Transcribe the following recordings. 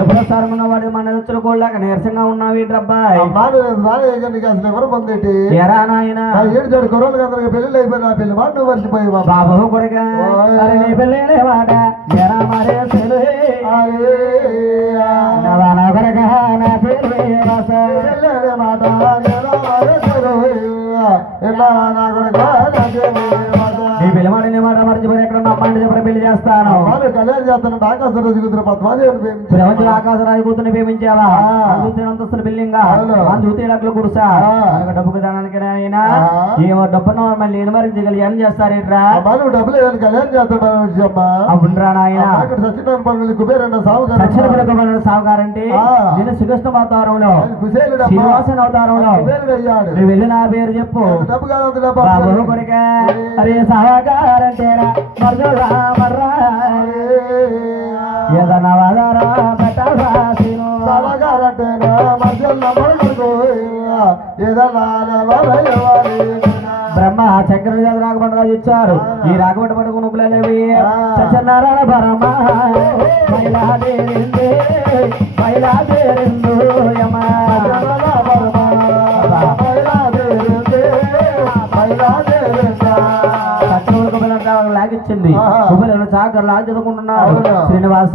ఎప్పుడో సారమున్న వాడు మన రుచుల కోళ్ళక నీరసంగా ఉన్నావు ఏంట్రబ్బాయ్ ఎవరు పొందేటి ఎరా నాయన. ఏడు జడు కొరలు అందరికి పెళ్ళి అయిపోయిన నా పెళ్ళి మర్చిపోయి బాబా. నీ పెళ్ళే వాడ ఎరా మరే మాట ఎలా నా కళ్యాణ్ చేస్తున్న ఆకాశ రోజు కుదిరి పద్మాది ప్రపంచ ఆకాశ రాజు కూతుని ప్రేమించావా అంతస్తున్న బిల్డింగా లక్షలు కురుసా? డబ్బుకు దానికి అయినా. ఏమో డబ్బును మళ్ళీ మరించగలి ఏం చేస్తారేట్రా? మనం డబ్బులు ఏదైనా కళ్యాణ్ విషయమ్మా అవునరా నాయన. సత్యనారాయణ పనులు కుబేరన్న సావుగారంటే ఆ. నేను శ్రీకృష్ణ అవతారంలో శ్రీనివాసన నువ్వు వెళ్ళి నా పేరు చెప్పు. డబ్బు కాదు కొడుక. అరే సావుగారంటేరా ఇచ్చారు ఈ రాకబండ పడుకుని ఉపలేవి సత్యనారాయణ పరమ మైలాదేరిందు చదువుకుంటున్నారు అవును. శ్రీనివాస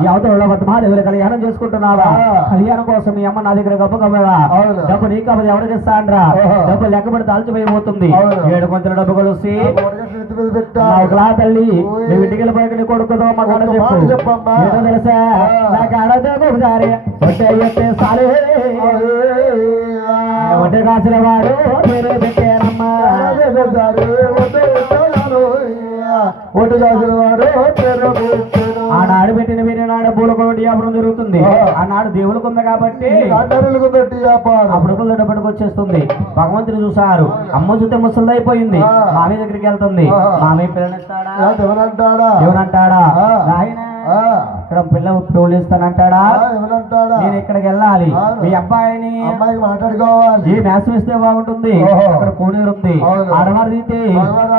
ఈ అవతల పద్మాదేవులు కళ్యాణం చేసుకుంటున్నావా. కళ్యాణం కోసం మీ అమ్మ నా దగ్గర గొప్ప అవును. డబ్బు నీకు కాకపోతే ఎవరికి ఓహో. డబ్బు దాల్చిపోయిపోతుంది అవును. ఏడు కొంచెం డబ్బు కలిసి తల్లి. నువ్వు ఇంటికి వెళ్ళిపోయాక నీ కొడుకుతో మా కాడ చెప్పు. తెలుసా? ఆ. నా కాడతో ఒకసారి ఒట్టే కాసిన వాడు పేరు పెట్టారమ్మా కాసిన పేరు పెట్టాడు. ఆనాడు పెట్టిన వీరి నాడు పూలకోటి వ్యాపారం జరుగుతుంది. ఆనాడు దేవులకు ఉంది కాబట్టి. అప్పుడు డబ్బుడికి వచ్చేస్తుంది భగవంతుని చూసారు అమ్మ చూస్తే ముసలిది అయిపోయింది. మామయ్య దగ్గరికి వెళ్తుంది. మామయ్య పిల్లనిస్తాడా ఎవరంటాడా ఎవరంటాడా ఇక్కడ పిల్ల పిల్లనిస్తానంటాడా ఆ, ఎవరంటాడా నేను ఇక్కడికి వెళ్ళాలి. మీ అబ్బాయిని అమ్మాయికి మాట్లాడుకోవాలి ఈ మ్యాథ్స్ ఇస్తే బాగుంటుంది. అక్కడ కోనేరు ఉంది. ఆడవారు తీతే ఆడవారు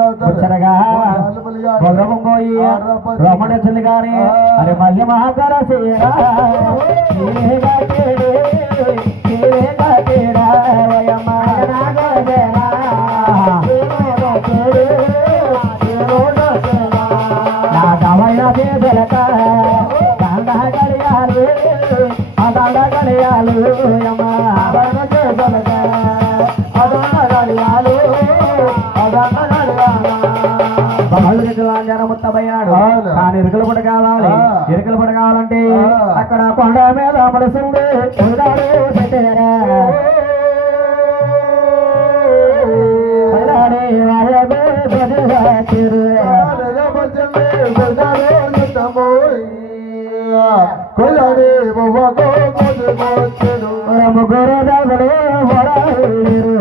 అవుతారు. వచ్చరగా. భద్రమం పోయి రమణ కానీ ఆ. అరే మళ్ళీ మహాకాల నా పేదలక దండ గడియాలు ఆ దండ గడియాలు యమ్మా ముత్తబయ్యాడు అవును. కానీ ఇరుకలు పడ కావాలి ఆ. ఇరుకలు పడ కావాలంటే ఆ. అక్కడ కొండ మీద మనసుంది ఉన్నాడు పెట్టేరా. పలాడే వాయబే బజరా తిరురా. ముగ్గురు దేవతలు వరాలేరు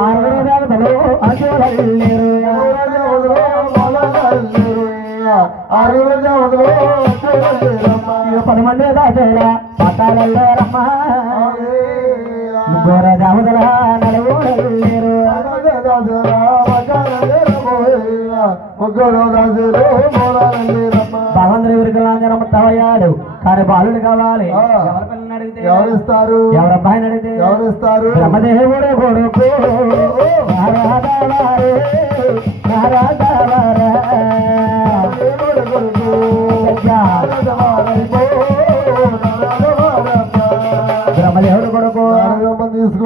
ఆరుగురు దేవతలు అజులేరు పది మంది దాచేరా పట్టాలలో రమ్మ ముగ్గురు దేవతల నలుగురు భగవంతుడి విరుకలాంజనం తవయ్యాడు? కానీ బాలుడు కావాలి. ఎవరి ఎవరిస్తారు? ఎవరి అబ్బాయిని అడిగితే? ఎవరిస్తారు? బ్రహ్మదేవుడు కొడుకు.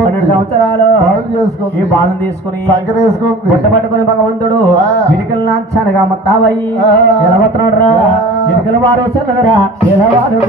పన్నెండు సంవత్సరాలు. ఈ బాలను తీసుకుని పుట్ట పట్టుకుని భగవంతుడు ఆ. వినికలు నాచనగా మొత్తావయ్యి. నిలబడుతున్నాడు రా ఆ. వినికల వారు చిన్నదిరా నిలవారు